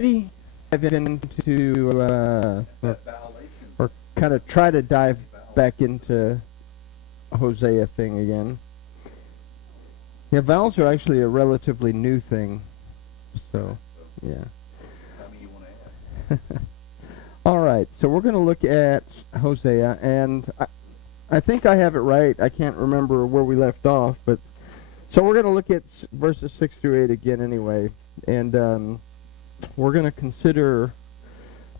dive into, or kind of try to dive back into Hosea thing again. Yeah, vowels are actually a relatively new thing. So, yeah. All right, so we're going to look at Hosea, and I think I have it right. I can't remember where we left off, but so we're going to look at verses 6 through 8 again anyway, and we're going to consider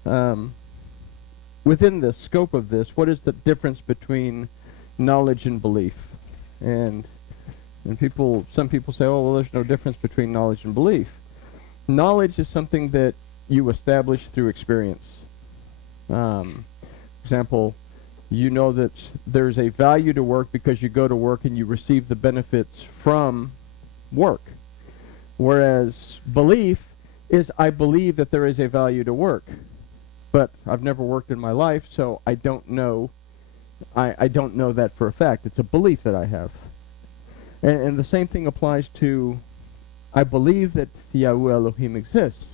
within the scope of this, what is the difference between knowledge and belief? And some people say, oh, well, there's no difference between knowledge and belief. Knowledge is something that you establish through experience. For example, you know that there's a value to work because you go to work and you receive the benefits from work. Whereas belief is, I believe that there is a value to work. But I've never worked in my life, so I don't know. I don't know that for a fact. It's a belief that I have. And the same thing applies to, I believe that Yahweh Elohim exists.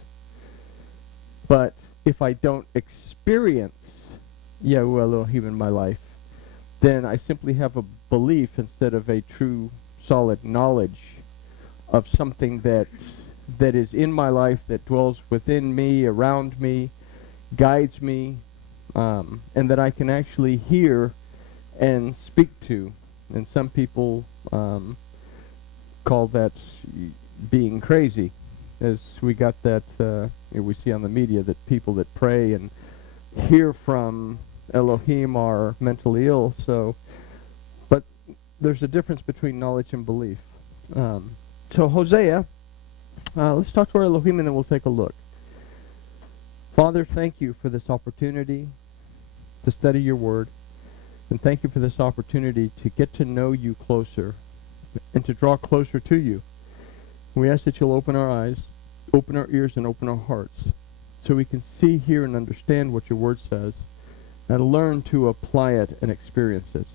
But if I don't experience Yahweh Elohim in my life, then I simply have a belief instead of a true, solid knowledge of something that is in my life, that dwells within me, around me, guides me, and that I can actually hear and speak to. And some people call that being crazy, as we got that we see on the media that people that pray and hear from Elohim are mentally ill. So, but there's a difference between knowledge and belief. So Hosea, let's talk to our Elohim and then we'll take a look. Father, thank you for this opportunity to study your word, and thank you for this opportunity to get to know you closer and to draw closer to you. We ask that you'll open our eyes, open our ears, and open our hearts so we can see, hear, and understand what your word says and learn to apply it and experience it.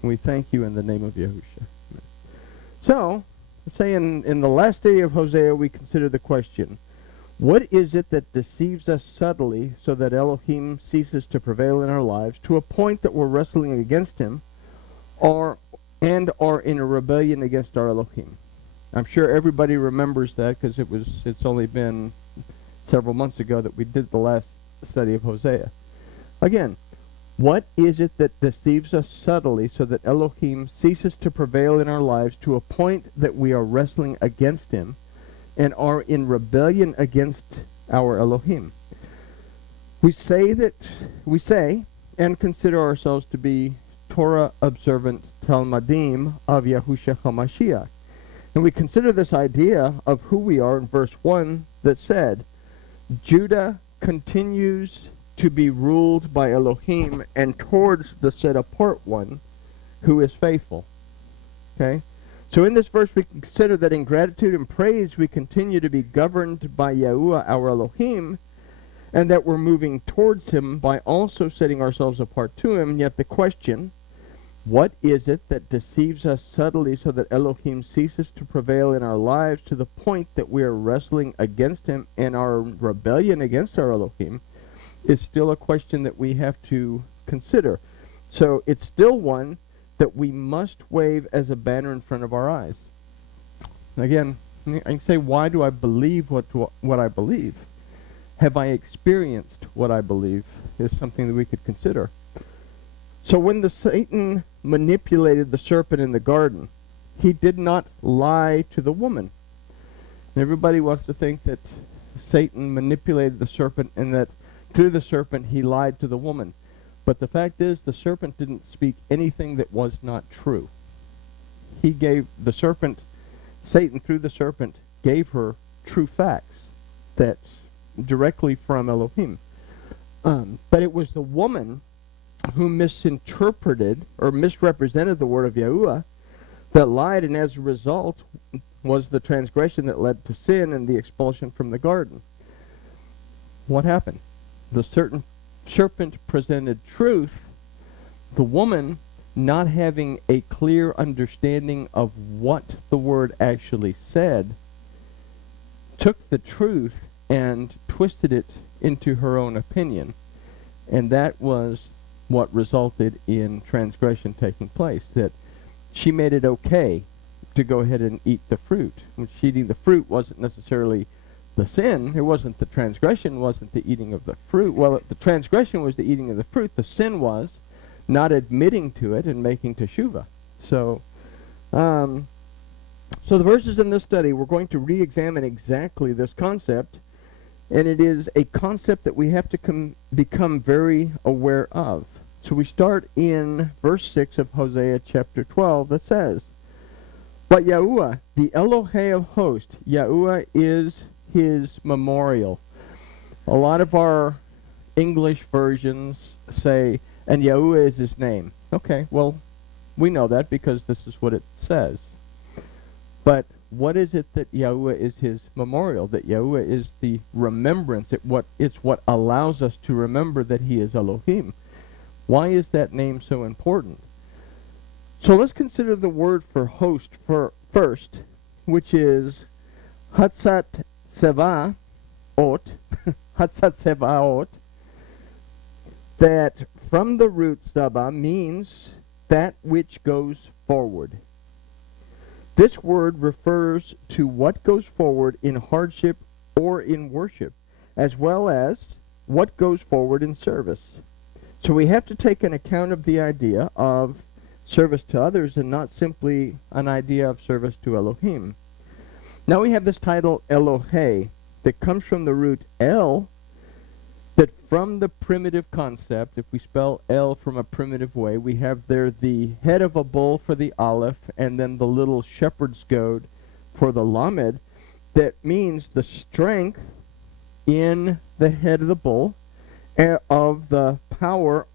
And we thank you in the name of Yahushua. So, let's say in the last day of Hosea, we consider the question, what is it that deceives us subtly so that Elohim ceases to prevail in our lives to a point that we're wrestling against him and are in a rebellion against our Elohim? I'm sure everybody remembers that because it's only been several months ago that we did the last study of Hosea. Again, what is it that deceives us subtly so that Elohim ceases to prevail in our lives to a point that we are wrestling against him and are in rebellion against our Elohim? We say and consider ourselves to be Torah observant Talmudim of Yahushua HaMashiach. And we consider this idea of who we are in verse 1 that said, Judah continues to be ruled by Elohim and towards the set-apart one who is faithful. Okay? So in this verse we consider that in gratitude and praise we continue to be governed by Yahuwah our Elohim, and that we're moving towards him by also setting ourselves apart to him. Yet the question, what is it that deceives us subtly so that Elohim ceases to prevail in our lives to the point that we are wrestling against him and our rebellion against our Elohim, is still a question that we have to consider. So it's still one that we must wave as a banner in front of our eyes. Again, I can say, why do I believe what I believe? Have I experienced what I believe? Is something that we could consider. So when Satan manipulated the serpent in the garden, he did not lie to the woman. And everybody wants to think that Satan manipulated the serpent and that through the serpent he lied to the woman. But the fact is, the serpent didn't speak anything that was not true. He gave the serpent, Satan through the serpent, gave her true facts that's directly from Elohim. But it was the woman who misinterpreted or misrepresented the word of Yahuwah that lied, and as a result was the transgression that led to sin and the expulsion from the garden. What happened? The serpent presented truth. The woman, not having a clear understanding of what the word actually said, took the truth and twisted it into her own opinion. And that was what resulted in transgression taking place, that she made it okay to go ahead and eat the fruit. Which eating the fruit wasn't necessarily the sin. It wasn't the transgression, wasn't the eating of the fruit. Well, the transgression was the eating of the fruit. The sin was not admitting to it and making teshuvah. So the verses in this study, we're going to re-examine exactly this concept, and it is a concept that we have to become very aware of. So we start in verse 6 of Hosea chapter 12 that says, "But Yahuwah, the Elohei of hosts," Yahuwah is his memorial. A lot of our English versions say, "And Yahuwah is his name." Okay, well, we know that because this is what it says. But what is it that Yahuwah is his memorial? That Yahuwah is the remembrance. It's what allows us to remember that he is Elohim. Why is that name so important? So let's consider the word for host first, which is Hatzat Sevaot, Hatzat Sevaot, that from the root Saba means that which goes forward. This word refers to what goes forward in hardship or in worship, as well as what goes forward in service. So we have to take an account of the idea of service to others and not simply an idea of service to Elohim. Now we have this title Elohei that comes from the root El, that from the primitive concept, if we spell El from a primitive way, we have there the head of a bull for the Aleph and then the little shepherd's goad for the Lamed. That means the strength in the head of the bull of the power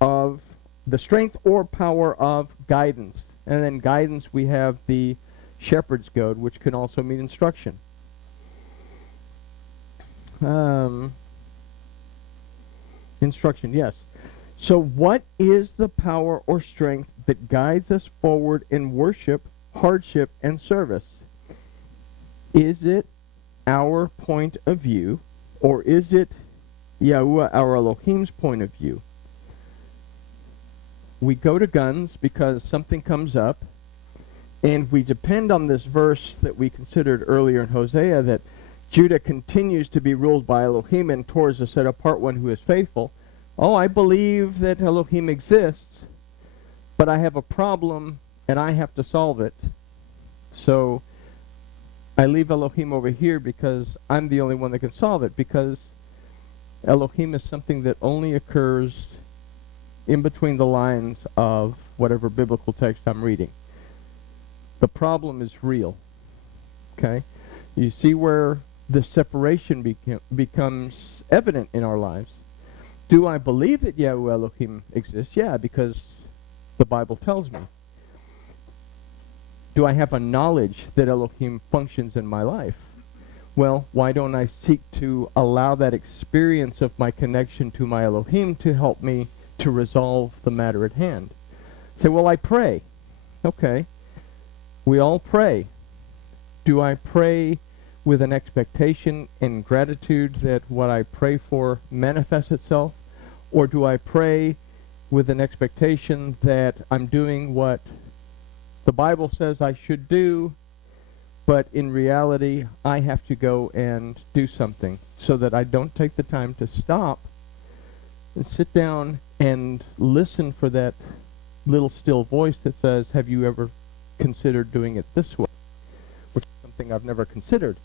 of the strength or power of guidance. And then guidance, we have the shepherd's goad, which can also mean instruction. Instruction, yes. So what is the power or strength that guides us forward in worship, hardship, and service? Is it our point of view, or is it Yahuwah, our Elohim's point of view? We go to guns because something comes up, and we depend on this verse that we considered earlier in Hosea, that Judah continues to be ruled by Elohim, and towards a set-apart one who is faithful. Oh, I believe that Elohim exists, but I have a problem, and I have to solve it. So I leave Elohim over here because I'm the only one that can solve it, because Elohim is something that only occurs in between the lines of whatever biblical text I'm reading. The problem is real. Okay? You see where the separation becomes evident in our lives. Do I believe that Yahuwah Elohim exists? Yeah, because the Bible tells me. Do I have a knowledge that Elohim functions in my life? Well, why don't I seek to allow that experience of my connection to my Elohim to help me to resolve the matter at hand? Say, well, I pray. Okay. We all pray. Do I pray with an expectation and gratitude that what I pray for manifests itself? Or do I pray with an expectation that I'm doing what the Bible says I should do, but in reality I have to go and do something, so that I don't take the time to stop and sit down and listen for that little still voice that says, have you ever considered doing it this way? Which is something I've never considered.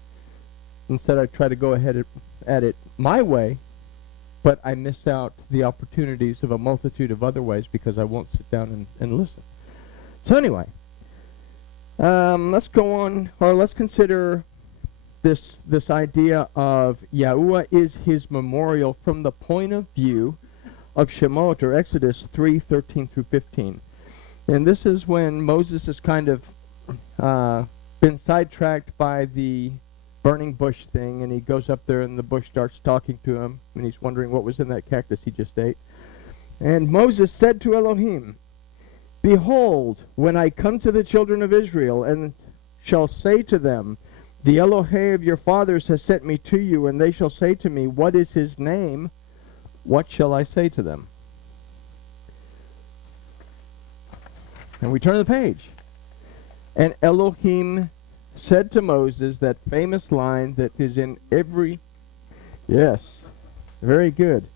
Instead, I try to go ahead at it my way, but I miss out the opportunities of a multitude of other ways because I won't sit down and listen. So anyway, let's go on, or let's consider this idea of Yahuwah is his memorial from the point of view of Shemot, or Exodus 3:13 through 15. And this is when Moses has kind of been sidetracked by the burning bush thing, and he goes up there and the bush starts talking to him, and he's wondering what was in that cactus he just ate. And Moses said to Elohim, "Behold, when I come to the children of Israel and shall say to them, The Elohim of your fathers has sent me to you, and they shall say to me, what is his name? What shall I say to them? And we turn the page. And Elohim said to Moses, that famous line that is in every... Yes, very good.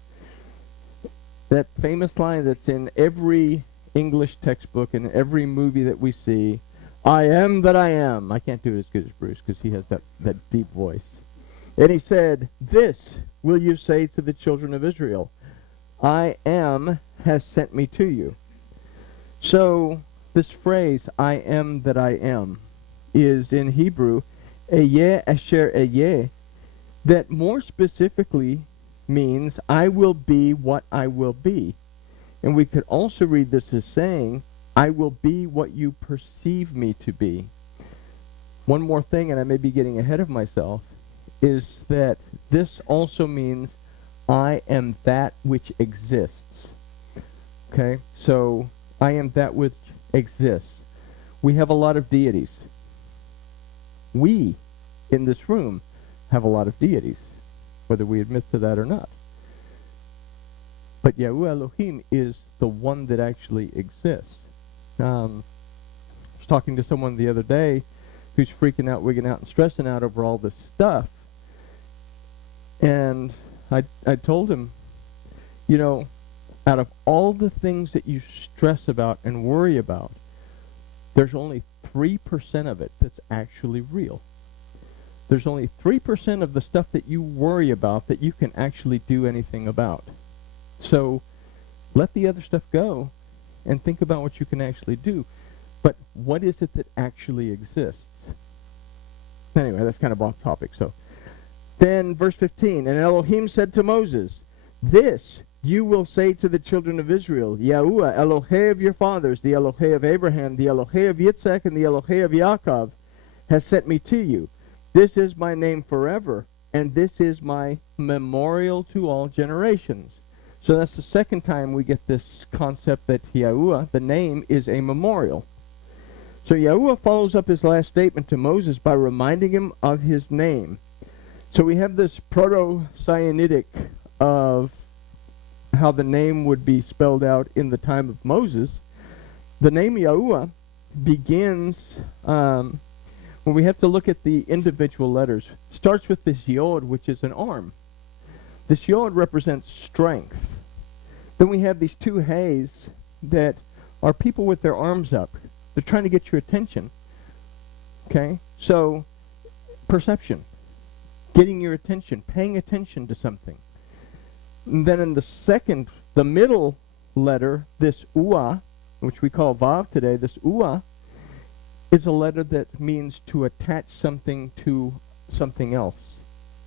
That famous line that's in every English textbook and every movie that we see, I am that I am. I can't do it as good as Bruce because he has that deep voice. And he said, this will you say to the children of Israel, I am has sent me to you. So this phrase, I am that I am, is in Hebrew, Eyeh asher eyeh, that more specifically means I will be what I will be. And we could also read this as saying, I will be what you perceive me to be. One more thing, and I may be getting ahead of myself, is that this also means I am that which exists. Okay? So, I am that which exists. We have a lot of deities. We, in this room, have a lot of deities, whether we admit to that or not. But Yahuwah Elohim is the one that actually exists. I was talking to someone the other day who's freaking out, wigging out, and stressing out over all this stuff. And I told him, you know, out of all the things that you stress about and worry about, there's only 3% of it that's actually real. There's only 3% of the stuff that you worry about that you can actually do anything about. So let the other stuff go and think about what you can actually do. But what is it that actually exists? Anyway, that's kind of off topic. So then verse 15, and Elohim said to Moses, this you will say to the children of Israel, Yahuwah, Elohim of your fathers, the Elohim of Abraham, the Elohim of Yitzhak, and the Elohim of Yaakov, has sent me to you. This is my name forever, and this is my memorial to all generations. So that's the second time we get this concept that Yahuwah, the name, is a memorial. So Yahuwah follows up his last statement to Moses by reminding him of his name. So we have this proto-Sinaitic of how the name would be spelled out in the time of Moses. The name Yahuwah begins, when we have to look at the individual letters, starts with this Yod, which is an arm. This Yod represents strength. Then we have these two Heys that are people with their arms up. They're trying to get your attention. Okay? So, perception. Getting your attention. Paying attention to something. And then in the middle letter, this Uah, which we call Vav today, this Uah is a letter that means to attach something to something else.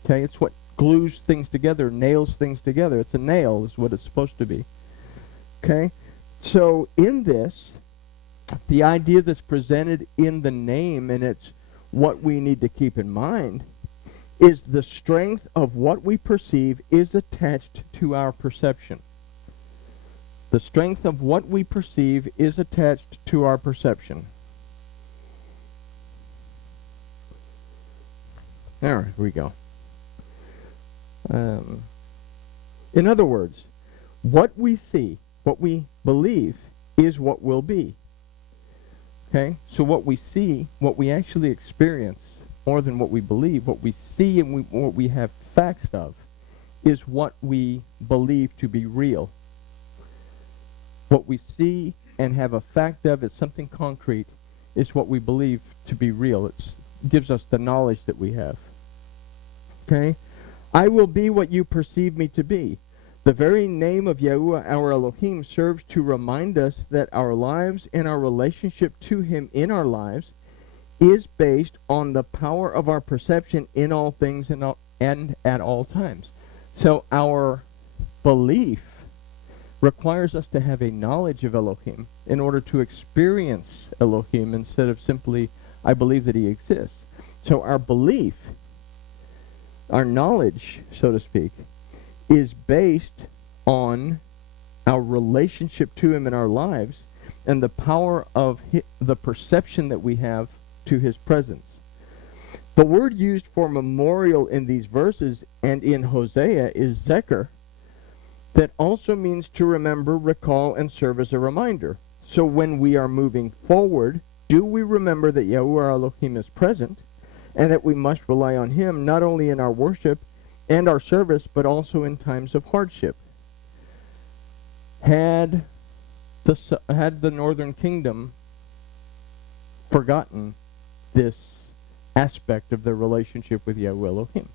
Okay? It's what glues things together, nails things together. It's a nail is what it's supposed to be. Okay? So in this, the idea that's presented in the name, and it's what we need to keep in mind, is the strength of what we perceive is attached to our perception. The strength of what we perceive is attached to our perception. There we go. In other words, what we see, what we believe, is what will be. Okay? So what we see, what we actually experience, more than what we believe, what we see and what we have facts of, is what we believe to be real. What we see and have a fact of, it's something concrete, is what we believe to be real. It gives us the knowledge that we have. Okay? I will be what you perceive me to be. The very name of Yahuwah, our Elohim, serves to remind us that our lives and our relationship to him in our lives is based on the power of our perception in all things and at all times. So our belief requires us to have a knowledge of Elohim in order to experience Elohim instead of simply, I believe that he exists. So our belief, our knowledge, so to speak, is based on our relationship to him in our lives and the power of the perception that we have to his presence. The word used for memorial in these verses and in Hosea is zeker, that also means to remember, recall, and serve as a reminder. So when we are moving forward, do we remember that Yahuwah Elohim is present, and that we must rely on him not only in our worship and our service, but also in times of hardship? Had the northern kingdom forgotten this aspect of their relationship with Yahuwah Elohim?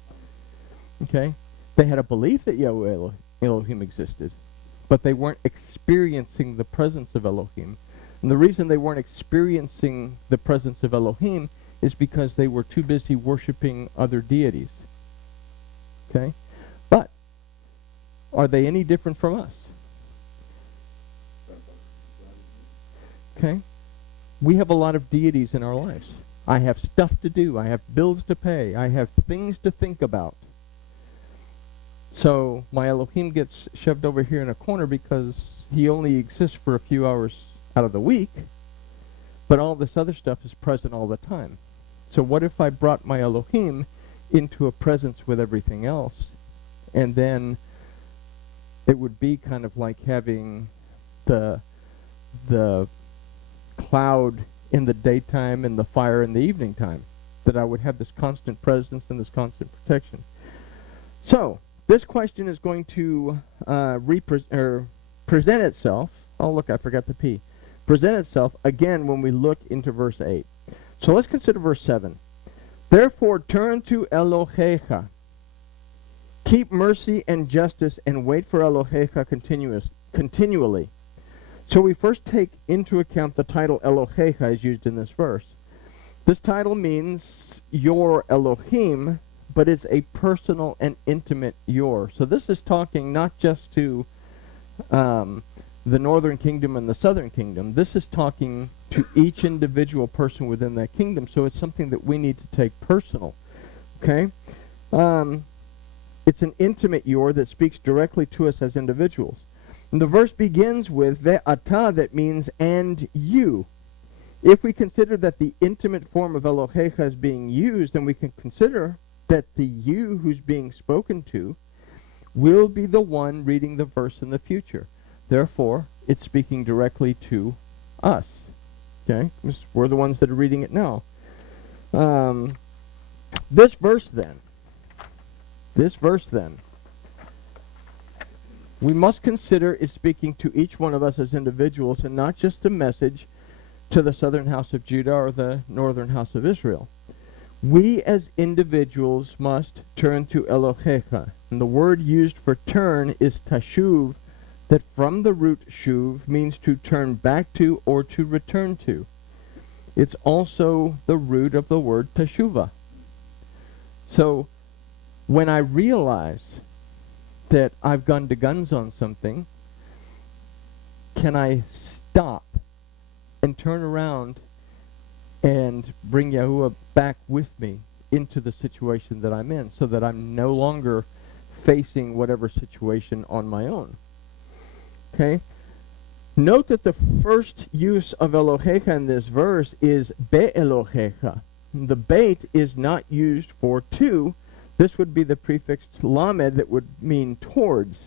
Okay? They had a belief that Yahuwah Elohim existed, but they weren't experiencing the presence of Elohim. And the reason they weren't experiencing the presence of Elohim is because they were too busy worshiping other deities. Okay? But are they any different from us? Okay? We have a lot of deities in our lives. I have stuff to do. I have bills to pay. I have things to think about. So my Elohim gets shoved over here in a corner because he only exists for a few hours out of the week, but all this other stuff is present all the time. So what if I brought my Elohim into a presence with everything else, and then it would be kind of like having the cloud in the daytime and the fire in the evening time, that I would have this constant presence and this constant protection. So this question is going to present itself. Oh, look, I forgot the P. Present itself again when we look into verse 8. So let's consider verse 7. Therefore turn to Elohecha. Keep mercy and justice and wait for Elohecha continually. So we first take into account the title Elohecha is used in this verse. This title means your Elohim, but it's a personal and intimate your. So this is talking not just to the northern kingdom and the southern kingdom. This is talking to each individual person within that kingdom. So it's something that we need to take personal. Okay? It's an intimate your that speaks directly to us as individuals. And the verse begins with ve'ata, that means and you. If we consider that the intimate form of Elohecha is being used, then we can consider that the you who's being spoken to will be the one reading the verse in the future. Therefore, it's speaking directly to us. Okay? We're the ones that are reading it now. This verse then, we must consider is speaking to each one of us as individuals, and not just a message to the southern house of Judah or the northern house of Israel. We as individuals must turn to Elohecha. And the word used for turn is tashuv, that from the root shuv means to turn back to or to return to. It's also the root of the word teshuva. So when I realize that I've gone to guns on something, can I stop and turn around and bring Yahuwah back with me into the situation that I'm in, so that I'm no longer facing whatever situation on my own? Okay? Note that the first use of Elohecha in this verse is be'elohecha. The beit is not used for to. This would be the prefix lamed that would mean towards.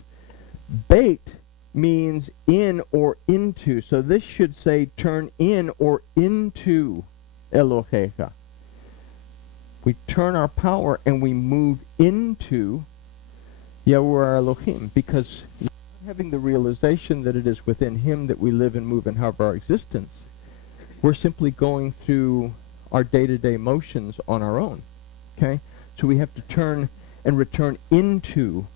Beit means in or into. So this should say turn in or into Elohecha. We turn our power and we move into Yahuwah Elohim, because having the realization that it is within him that we live and move and have our existence, we're simply going through our day-to-day motions on our own. Okay? So we have to turn and return into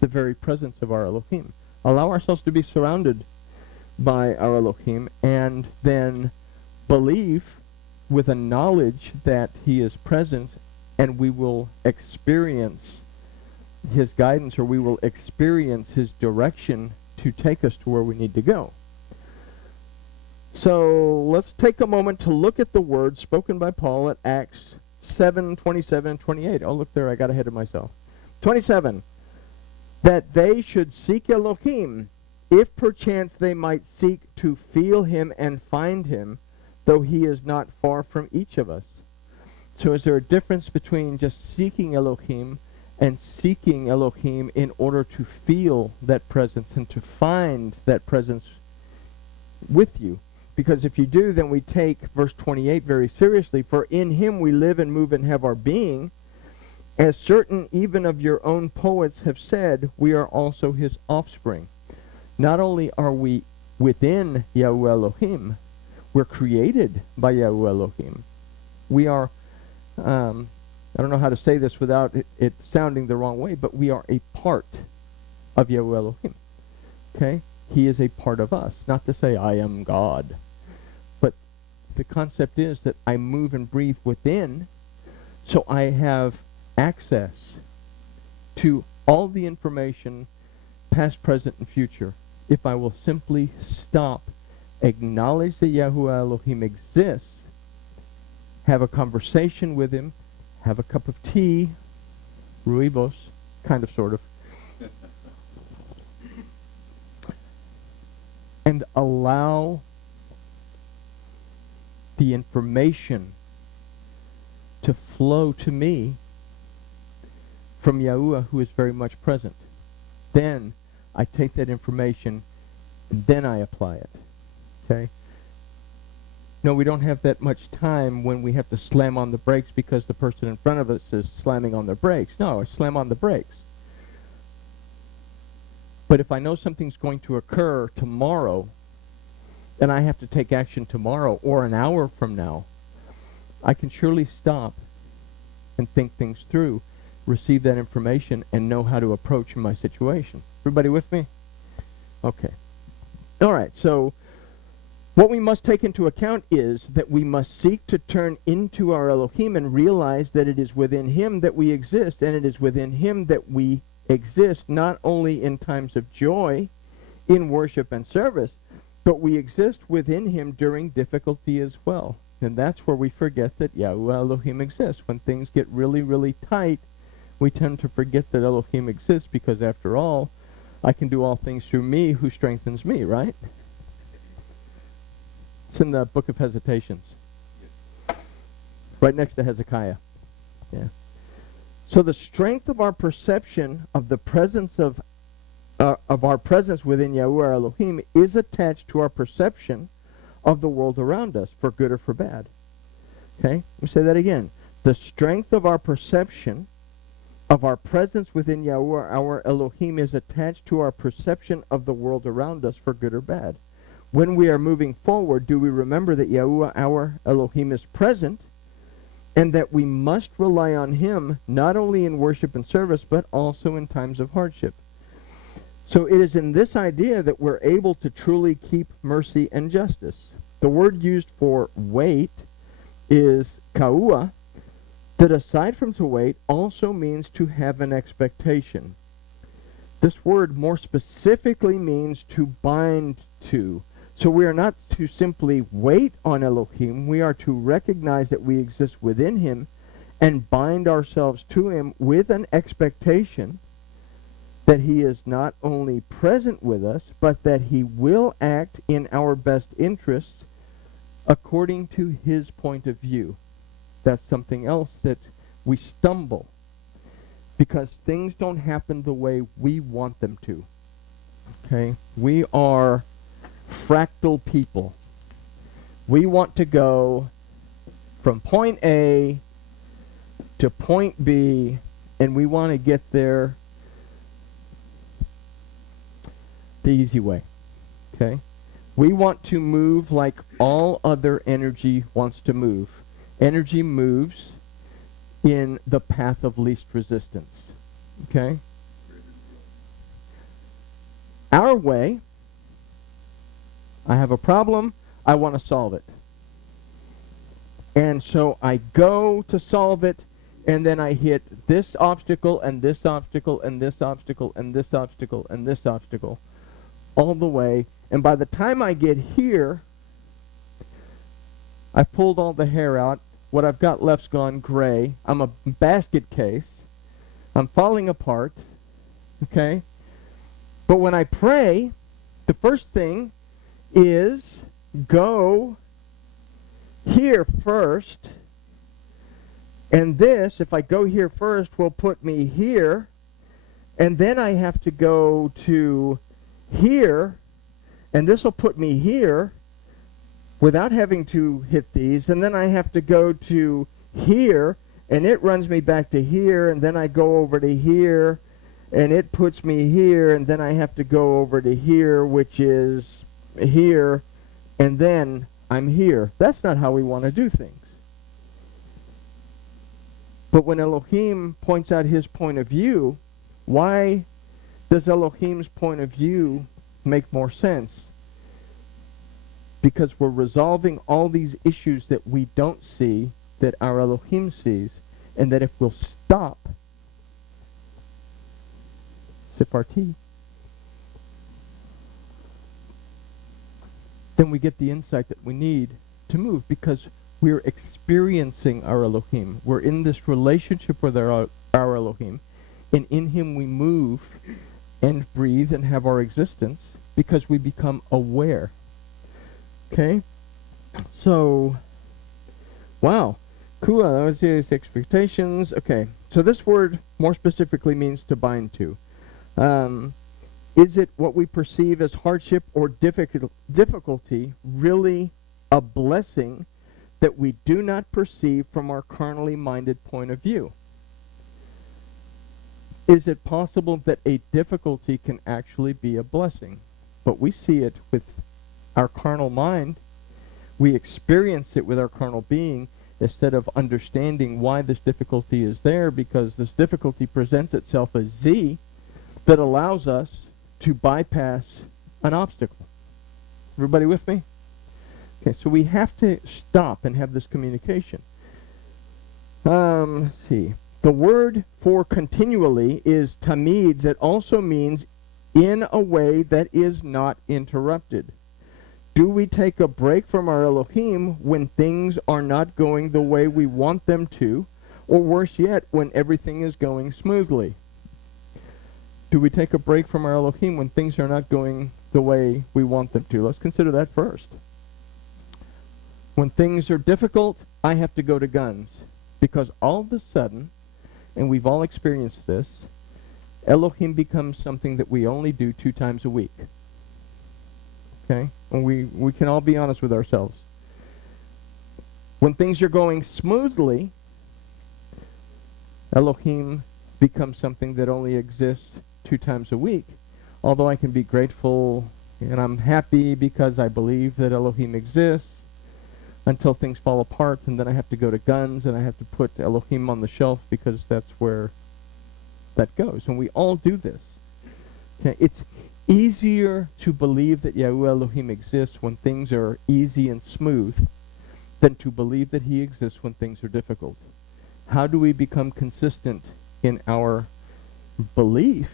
the very presence of our Elohim. Allow ourselves to be surrounded by our Elohim, and then believe with a knowledge that he is present, and we will experience his guidance, or we will experience his direction to take us to where we need to go. So let's take a moment to look at the words spoken by Paul at Acts 7:27 and 28. Oh, look there, I got ahead of myself. 27, that they should seek Elohim, if perchance they might seek to feel him and find him, though he is not far from each of us. So is there a difference between just seeking Elohim and seeking Elohim in order to feel that presence and to find that presence with you? Because if you do, then we take verse 28 very seriously. For in him we live and move and have our being. As certain even of your own poets have said, we are also his offspring. Not only are we within Yahuwah Elohim, we're created by Yahuwah Elohim. We are, I don't know how to say this without it sounding the wrong way, but we are a part of Yahuwah Elohim. Okay? He is a part of us. Not to say I am God. But the concept is that I move and breathe within, so I have access to all the information, past, present, and future, if I will simply stop, acknowledge that Yahuwah Elohim exists, have a conversation with him, have a cup of tea, ruibos, kind of, sort of, and allow the information to flow to me from Yahuwah, who is very much present. Then I take that information and then I apply it. Okay? No, we don't have that much time when we have to slam on the brakes because the person in front of us is slamming on their brakes. No, I slam on the brakes. But if I know something's going to occur tomorrow, and I have to take action tomorrow or an hour from now, I can surely stop and think things through, receive that information, and know how to approach my situation. Everybody with me? Okay. All right, so what we must take into account is that we must seek to turn into our Elohim and realize that it is within him that we exist, and it is within him that we exist not only in times of joy, in worship and service, but we exist within him during difficulty as well. And that's where we forget that Yahuwah Elohim exists. When things get really, really tight, we tend to forget that Elohim exists because, after all, I can do all things through me who strengthens me, right? It's in the book of Hesitations. Right next to Hezekiah. Yeah. So the strength of our perception of the presence of our presence within Yahuwah Elohim is attached to our perception of the world around us, for good or for bad. Okay? Let me say that again. The strength of our perception of our presence within Yahuwah, our Elohim, is attached to our perception of the world around us, for good or bad. When we are moving forward, do we remember that Yahuwah, our Elohim, is present, and that we must rely on him not only in worship and service, but also in times of hardship? So it is in this idea that we're able to truly keep mercy and justice. The word used for wait is kaua, that aside from to wait also means to have an expectation. This word more specifically means to bind to. So we are not to simply wait on Elohim, we are to recognize that we exist within him and bind ourselves to him with an expectation that he is not only present with us, but that he will act in our best interests according to his point of view. That's something else that we stumble, because things don't happen the way we want them to. Okay? We are fractal people. We want to go from point A to point B, and we want to get there the easy way. Okay? We want to move like all other energy wants to move. Energy moves in the path of least resistance. Okay? Our way, I have a problem, I want to solve it. And so I go to solve it, and then I hit this obstacle, and this obstacle, and this obstacle, and this obstacle, and this obstacle, all the way. And by the time I get here, I've pulled all the hair out. What I've got left's gone gray. I'm a basket case. I'm falling apart. Okay? But when I pray, the first thing is go here first And this, if I go here first, will put me here. And then I have to go to here. And this will put me here without having to hit these. And then I have to go to here. And it runs me back to here. And then I go over to here. And it puts me here. And then I have to go over to here, which is here. And then I'm here. That's not how we want to do things. But when Elohim points out his point of view, why does Elohim's point of view make more sense? Because we're resolving all these issues that we don't see, that our Elohim sees, and that if we'll stop, sip our tea, then we get the insight that we need to move, because we're experiencing our Elohim. We're in this relationship with our Elohim, and in him we move and breathe and have our existence because we become aware. Okay? So, wow. Cool. That was the expectations. Okay. So this word more specifically means to bind to. Is it what we perceive as hardship or difficulty really a blessing that we do not perceive from our carnally minded point of view? Is it possible that a difficulty can actually be a blessing? But we see it with our carnal mind. We experience it with our carnal being instead of understanding why this difficulty is there, because this difficulty presents itself as Z that allows us to bypass an obstacle. Everybody with me? Okay, so we have to stop and have this communication. Let's see. The word for continually is tamid, that also means in a way that is not interrupted. Do we take a break from our Elohim when things are not going the way we want them to, or worse yet, when everything is going smoothly? Do we take a break from our Elohim when things are not going the way we want them to? Let's consider that first. When things are difficult, I have to go to guns. Because all of a sudden, and we've all experienced this, Elohim becomes something that we only do 2 times a week. Okay? And we can all be honest with ourselves. When things are going smoothly, Elohim becomes something that only exists 2 times a week. Although I can be grateful and I'm happy because I believe that Elohim exists, until things fall apart, and then I have to go to guns and I have to put Elohim on the shelf because that's where that goes. And we all do this. Okay? It's easier to believe that Yahuwah Elohim exists when things are easy and smooth than to believe that he exists when things are difficult. How do we become consistent in our belief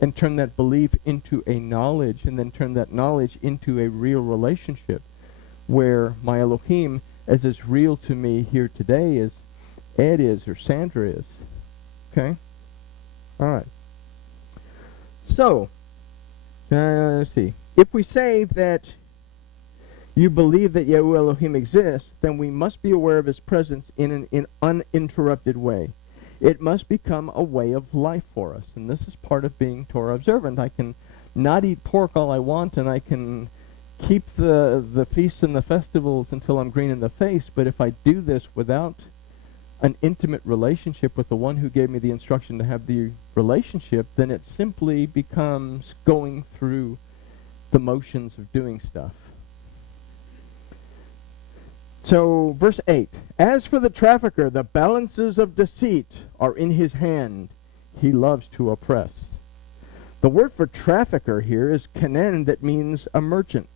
and turn that belief into a knowledge, and then turn that knowledge into a real relationship where my Elohim is as real to me here today as Ed is or Sandra is? Okay? All right. So, let's see. If we say that you believe that Yahuwah Elohim exists, then we must be aware of his presence in an uninterrupted way. It must become a way of life for us. And this is part of being Torah observant. I can not eat pork all I want, and I can keep the feasts and the festivals until I'm green in the face, but if I do this without an intimate relationship with the one who gave me the instruction to have the relationship, then it simply becomes going through the motions of doing stuff. So, verse 8, as for the trafficker, the balances of deceit are in his hand. He loves to oppress. The word for trafficker here is kenen, that means a merchant.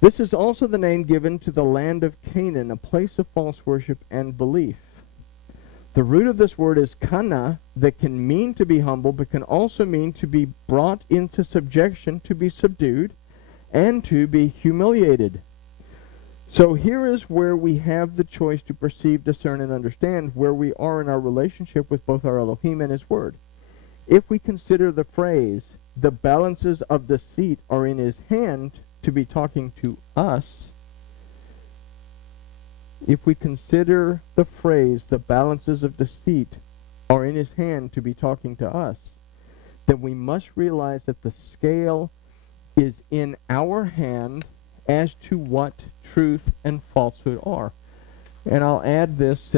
This is also the name given to the land of Canaan, a place of false worship and belief. The root of this word is kana, that can mean to be humble, but can also mean to be brought into subjection, to be subdued, and to be humiliated. So here is where we have the choice to perceive, discern, and understand where we are in our relationship with both our Elohim and his word. If we consider the phrase, the balances of deceit are in his hand, to be talking to us, if we consider the phrase, the balances of deceit are in his hand to be talking to us, then we must realize that the scale is in our hand as to what truth and falsehood are. And I'll add this.